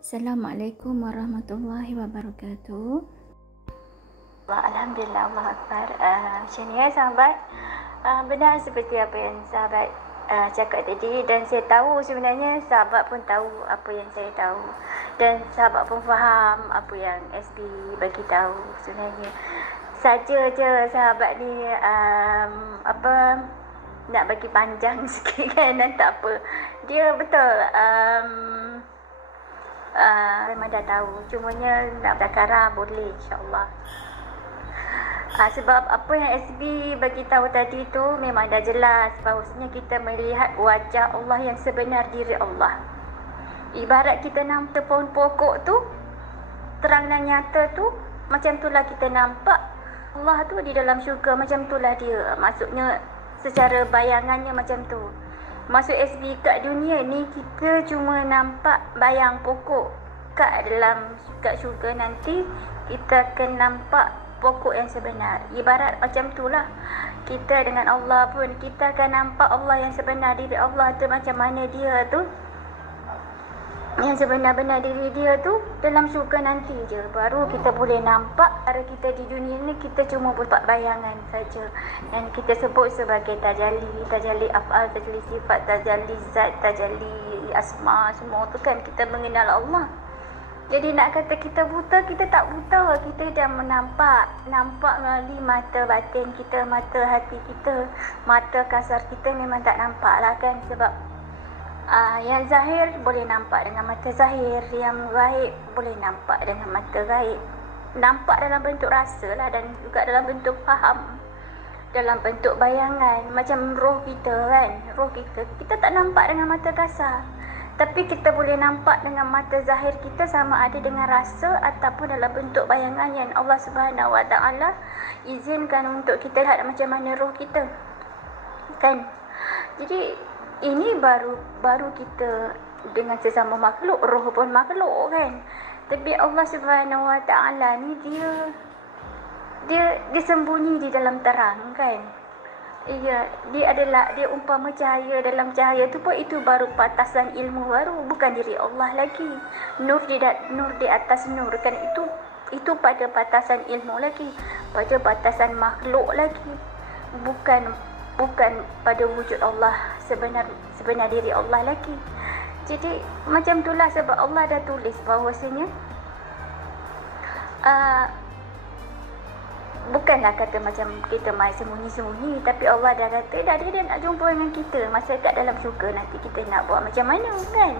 Assalamualaikum warahmatullahi wabarakatuh. Alhamdulillah, Allah Akbar. Macam ni sahabat, benar seperti apa yang sahabat cakap tadi, dan saya tahu sebenarnya sahabat pun tahu apa yang saya tahu, dan sahabat pun faham apa yang SB bagi tahu. Sebenarnya saja je sahabat ni nak bagi panjang sikit kan, dan tak apa. Dia betul memang dah tahu, cumanya nak bercakap boleh insyaAllah. Sebab apa yang SB bagi tahu tadi tu memang dah jelas bahawasanya kita melihat wajah Allah yang sebenar diri Allah. Ibarat kita nampak pohon pokok tu, terang dan nyata tu, macam itulah kita nampak Allah tu di dalam syurga, macam itulah dia. Maksudnya secara bayangannya macam tu. Masuk SB kat dunia ni kita cuma nampak bayang pokok. Kat syurga nanti kita akan nampak pokok yang sebenar. Ibarat macam itulah kita dengan Allah pun, kita akan nampak Allah yang sebenar diri Allah tu macam mana dia tu, yang sebenar-benar diri dia tu dalam syurga nanti je baru kita boleh nampak. Cara kita di dunia ni kita cuma buat bayangan saja, yang kita sebut sebagai tajalli af'al, tajalli sifat, tajalli zat, tajalli asma, semua tu kan kita mengenal Allah. Jadi nak kata kita buta, kita tak buta. Kita dah nampak melalui mata batin kita, mata hati kita. Mata kasar kita memang tak nampak lah kan. Sebab yang zahir boleh nampak dengan mata zahir, yang gaib boleh nampak dengan mata gaib. Nampak dalam bentuk rasa lah, dan juga dalam bentuk faham, dalam bentuk bayangan. Macam roh kita kan, roh kita tak nampak dengan mata kasar, tapi kita boleh nampak dengan mata zahir kita, sama ada dengan rasa ataupun dalam bentuk bayangan yang Allah Subhanahu Wa Taala izinkan untuk kita lihat macam mana roh kita kan. Jadi ini baru kita dengan sesama makhluk, roh pun makhluk kan. Tapi Allah Subhanahu Wa Taala ni dia sembunyi di dalam terang kan. Iya, dia umpama cahaya. Dalam cahaya tu pun itu baru batasan ilmu baru, bukan diri Allah lagi. Nur di atas nur kan, itu pada batasan ilmu lagi, pada batasan makhluk lagi, bukan pada wujud Allah, sebenar diri Allah lagi. Jadi macam itulah, sebab Allah dah tulis bahawasanya bukanlah kata macam kita main sembunyi-sembunyi, tapi Allah dah kata dia nak jumpa dengan kita masa kat dalam syurga. Nanti kita nak buat macam mana kan.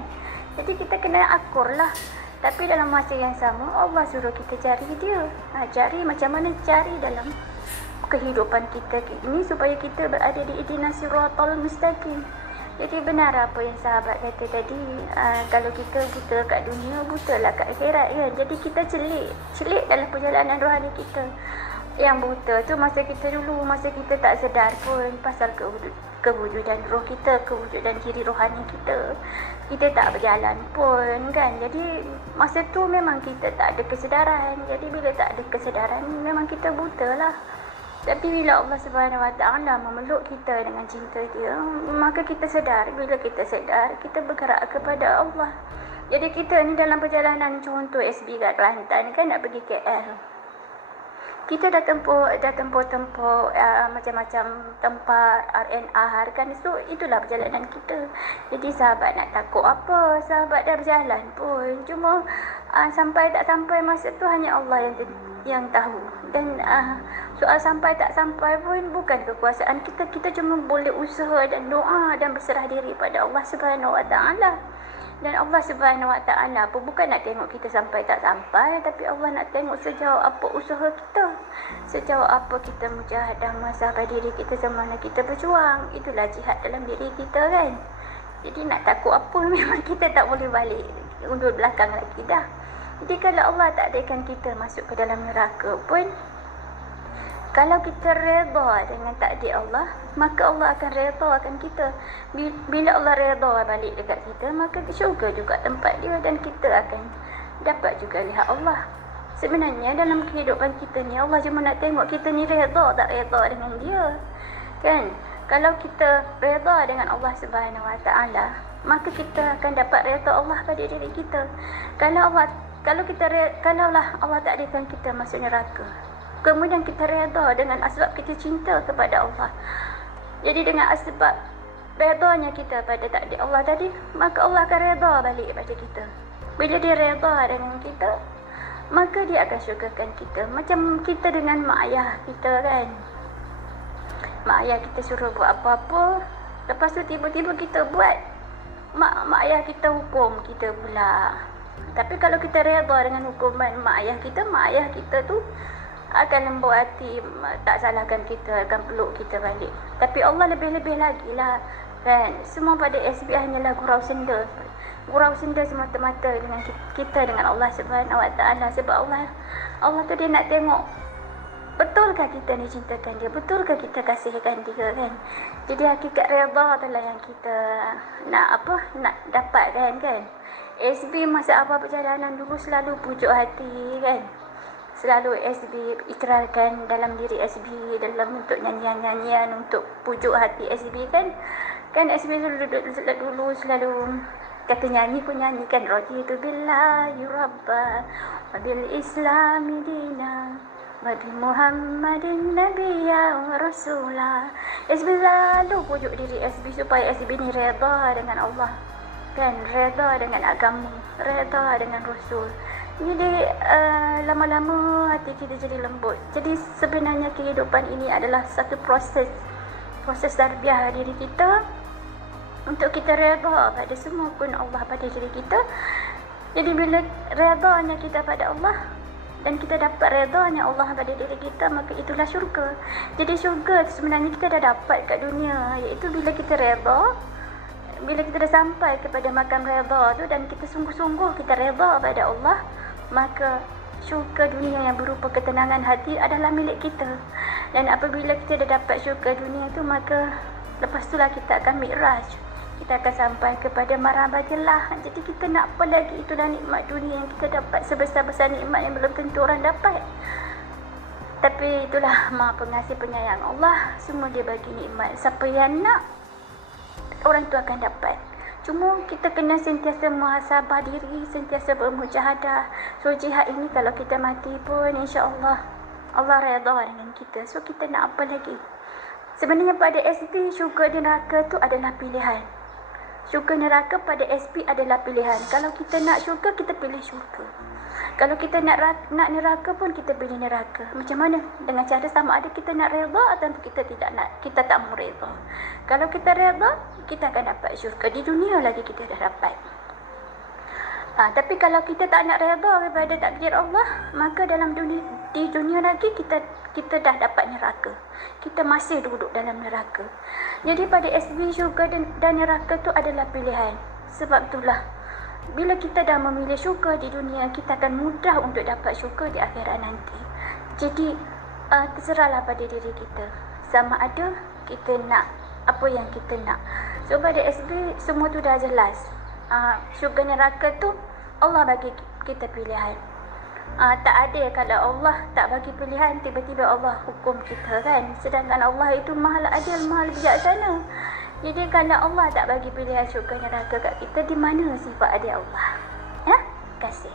Jadi kita kena akur lah. Tapi dalam masa yang sama Allah suruh kita cari dia. Cari macam mana, cari dalam kehidupan kita ini supaya kita berada di ihdinas siratal mustaqim. Jadi benar apa yang sahabat kata tadi, kalau kita buta kat dunia, butalah kat akhirat kan. Jadi kita celik dalam perjalanan rohani kita. Yang buta tu masa kita tak sedar pun pasal kewujudan roh kita, kewujudan diri rohani kita. Kita tak berjalan pun kan. Jadi masa tu memang kita tak ada kesedaran. Jadi bila tak ada kesedaran, memang kita buta lah. Tapi bila Allah Subhanahu Wa Taala memeluk kita dengan cinta dia, maka kita sedar. Bila kita sedar, kita bergerak kepada Allah. Jadi kita ni dalam perjalanan, contoh SB kat Kelantan kan, nak pergi KL. Kita dah tempuh macam-macam tempat RNR kan. So itulah perjalanan kita. Jadi sahabat nak takut apa, sahabat dah berjalan pun. Cuma sampai tak sampai masa tu hanya Allah yang tahu. Dan soal sampai tak sampai pun bukan kekuasaan kita. Kita cuma boleh usaha dan doa dan berserah diri pada Allah Subhanahu Wa Taala. Dan Allah Subhanahu Wa Taala pun bukan nak tengok kita sampai tak sampai, tapi Allah nak tengok sejauh apa usaha kita, sejauh apa kita mujahadah muhasabah diri kita, semana kita berjuang. Itulah jihad dalam diri kita kan. Jadi nak takut apa, memang kita tak boleh balik undur belakang lagi dah. Jadi kalau Allah takdirkan kita masuk ke dalam neraka pun, kalau kita redha dengan takdir Allah, maka Allah akan redha akan kita. Bila Allah redha balik dekat kita, maka syurga juga tempat dia, dan kita akan dapat juga lihat Allah. Sebenarnya dalam kehidupan kita ni, Allah cuma nak tengok kita ni redha tak redha dengan dia kan. Kalau kita redha dengan Allah Subhanahu Wa Taala, maka kita akan dapat redha Allah pada diri kita. Kalaulah Allah takdirkan kita masuk neraka, kemudian kita redha dengan sebab kita cinta kepada Allah. Jadi dengan sebab redanya kita pada takdir Allah tadi, maka Allah akan redha balik pada kita. Bila dia redha dengan kita, maka dia akan syukurkan kita. Macam kita dengan mak ayah kita kan. Mak ayah kita suruh buat apa-apa, lepas tu tiba-tiba kita buat, mak ayah kita hukum kita pula. Tapi kalau kita redha dengan hukuman mak ayah kita tu akan lembut hati, tak salahkan kita, akan peluk kita balik. Tapi Allah lebih-lebih lagi lah kan. Semua pada SB hanyalah gurau senda semata-mata dengan kita dengan Allah Subhanahu Wa Taala. Sebab Allah tu dia nak tengok betulkah kita ni cintakan dia, betulkah kita kasihkan dia kan. Jadi hakikat redha itulah yang kita nak dapatkan kan. SB masa apa perjalanan dulu selalu pujuk hati kan. Selalu SB ikrarkan dalam diri SB dalam bentuk nyanyian-nyanyian untuk pujuk hati SB kan. Kan SB dulu selalu kata nyanyi pun nyanyikan raditu billahi rabba wa bil islami dina wa bi muhammadin nabiyya wa rasula. SB selalu pujuk diri SB supaya SB ni redha dengan Allah kan, redha dengan agama, redha dengan Rasul. Jadi lama-lama hati kita jadi lembut. Jadi sebenarnya kehidupan ini adalah satu proses tarbiyah diri kita untuk kita redha pada semua pun Allah pada diri kita. Jadi bila redanya kita pada Allah dan kita dapat redanya Allah pada diri kita, maka itulah syurga. Jadi syurga sebenarnya kita dah dapat kat dunia, iaitu bila kita redha. Bila kita dah sampai kepada makam redha tu dan kita sungguh-sungguh kita redha pada Allah, maka syurga dunia yang berupa ketenangan hati adalah milik kita. Dan apabila kita dah dapat syurga dunia tu, maka lepas itulah kita akan mi'raj. Kita akan sampai kepada marabatillah. Jadi kita nak apa lagi? Itulah nikmat dunia yang kita dapat, sebesar-besar nikmat yang belum tentu orang dapat. Tapi itulah Maha Pengasih Penyayang Allah, semua dia bagi nikmat. Siapa yang nak, orang tu akan dapat. Cuma kita kena sentiasa muhasabah diri, sentiasa bermujahadah. So jihad ini kalau kita mati pun insya-Allah Allah redha dengan kita. So kita nak apa lagi? Sebenarnya pada SP syurga dan neraka tu adalah pilihan. Syurga neraka pada SP adalah pilihan. Kalau kita nak syurga, kita pilih syurga. Kalau kita nak neraka pun kita pilih neraka. Macam mana? Dengan cara sama ada kita nak redha atau kita tidak nak, kita tak mau redha. Kalau kita redha, kita akan dapat syurga. Di dunia lagi kita dah dapat. Tapi kalau kita tak nak redha kepada takdir Allah, maka di dunia lagi kita dah dapat neraka. Kita masih duduk dalam neraka. Jadi pada SB syurga dan neraka tu adalah pilihan. Sebab itulah bila kita dah memilih syurga di dunia, kita akan mudah untuk dapat syurga di akhirat nanti. Jadi terserahlah pada diri kita. Sama ada kita nak apa yang kita nak. So pada SB semua tu dah jelas. Syurga neraka tu Allah bagi kita pilihan. Tak adil kalau Allah tak bagi pilihan, tiba-tiba Allah hukum kita kan. Sedangkan Allah itu maha adil, maha bijaksana. Jadi kalau Allah tak bagi pilihan syurga neraka kat kita, di mana sifat adil Allah? Terima kasih.